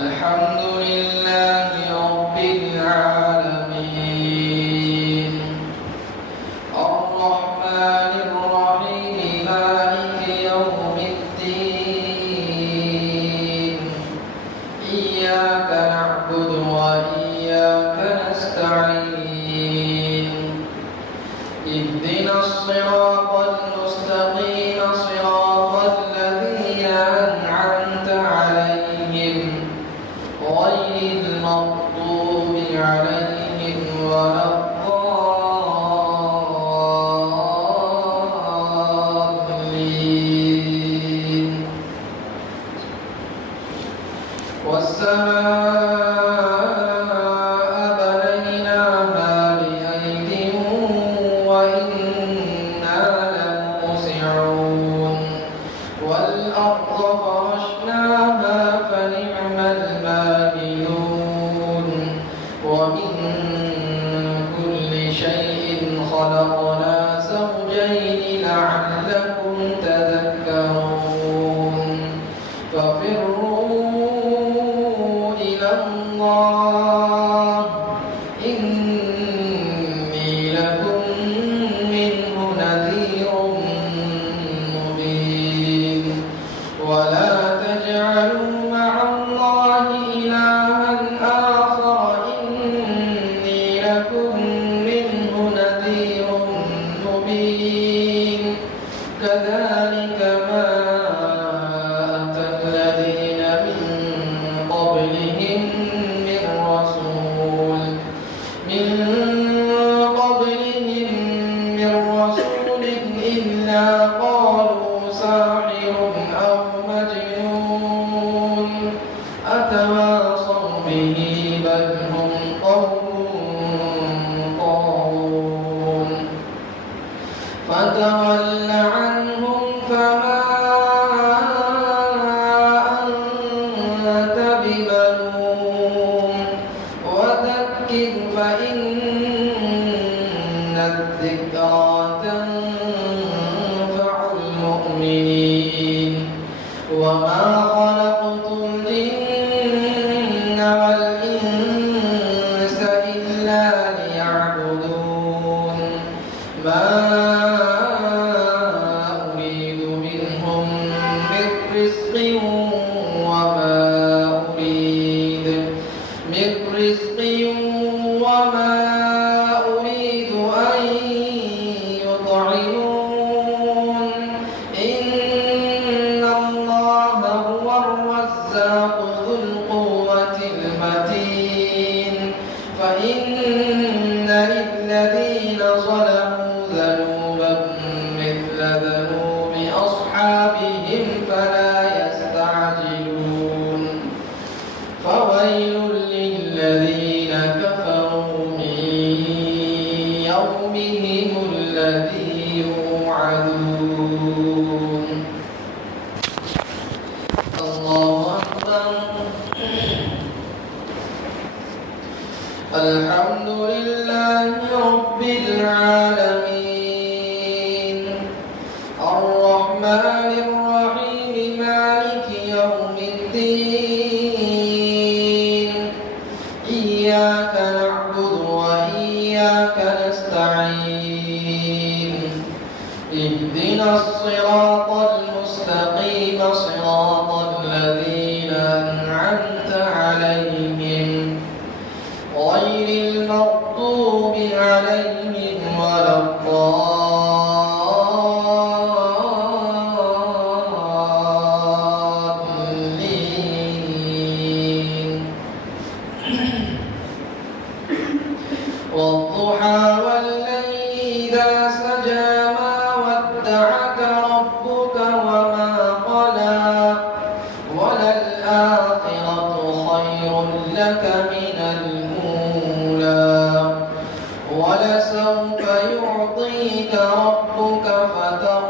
الحمد لله رب العالمين الرحمن الرحيم مالك يوم الدين إياك نعبد وإياك نستعين اهدنا الصراط المستقيم صراط الذين أنعمت عليهم غير المغضوب عليهم ولا الضالين والسماء بنيناها بأيد وإنا لموسعون والأرض فرشناها فنعم الماهدون ومن كل شيء خلقنا زوجين لعلكم تذكرون ففروا إلى الله إني لكم منه نذير مبين ولا تجعلوا مع الله إلها آخر إني لكم منه نذير مبين كذلك ما أتى الذين من قبلهم من رسول إلا قالوا ساحر أو مجنون أتواصوا به بل هم قوم طاغون فتول عنهم فما أنت بملوم وذكر فإن الذكرى تنفع المؤمنين وما خلقت الجن والإنس إلا ليعبدون ما أريد منهم من رزق وما أريد أن يطعمون إن الله هو الرزاق ذو القوة المتين فإن للذين ظلموا ذنوبا مثل ذنوب أصحابهم فلا يستعجلون فويل للذين كفروا من يومهم الذي يوعدون الله أكبر الحمد لله رب العالمين الرحمن الرحيم مالك يوم الدين إياك نعبد وإياك نستعين اهدنا الصراط المستقيم صراط الذين أنعمت عليهم غير المغضوب عليهم ولا الضالين والضحى والليل إذا سجى ما ودعك ربك وما قلى وللآخرة خير لك من الأولى ولسوف يعطيك ربك فترضى